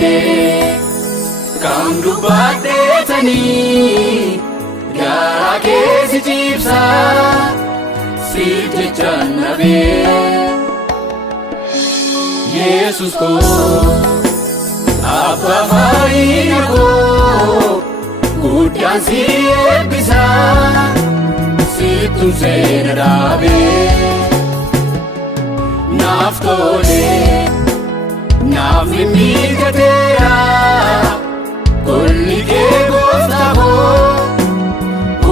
fedhe kam dubbaadheetanii garaa keessa ciibsa siif jechaan nabee Yesus ko Abba fayyina koo guddaan si eebbisa sittun seena dhaabee naaf tolee naaf miidhageera golli kee gooftaa koo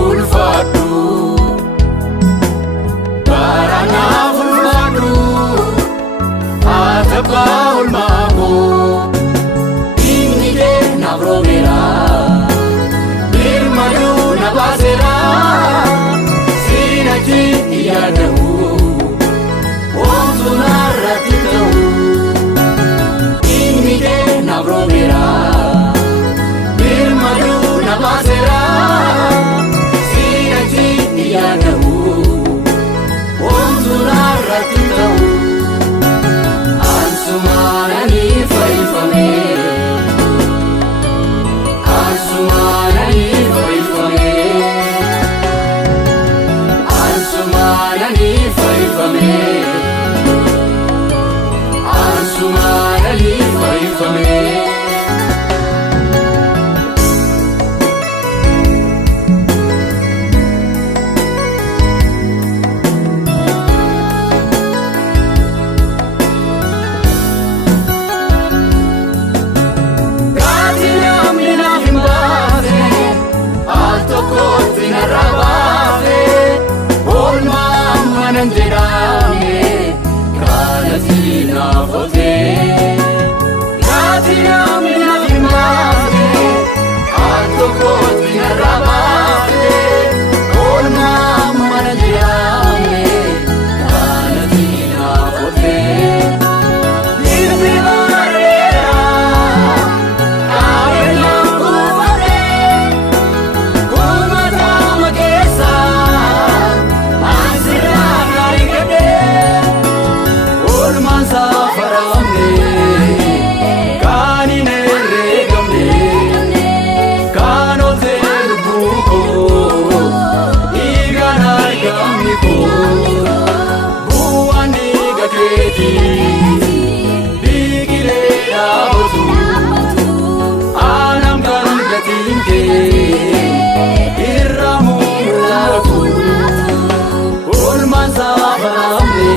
ulfaadhu bara naaf ulfaadhu ati abbaa oolmaa koo inni kee naaf roobeera birmaduu na baaseera siinachi yaadamu oomtuu narratti ta'u inni kee naaf roobeera birmaduu na baaseera siinachi yaadamu oomtuu narratti ta'u ansumaanani fayyifame ansumaanani fayyifame ansumaanani fayyifame ansumaanani fayyifame kanati naafote kanati amina himate altokoti narabate olma manajame kanati naafote dirbivarera kaela kufare kumata magesa ansira narigade olma safaramne kanine regamne kanote buko igana gamniko buani gaketi bigile dabotu anam kan gatinke irramu latu olma safaramne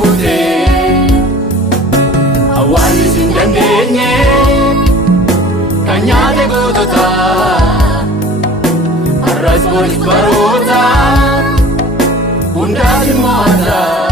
bute awwaalli sin dandeenye kan nyaate gootota har'as boris baroota hundaaf immoo aadaa.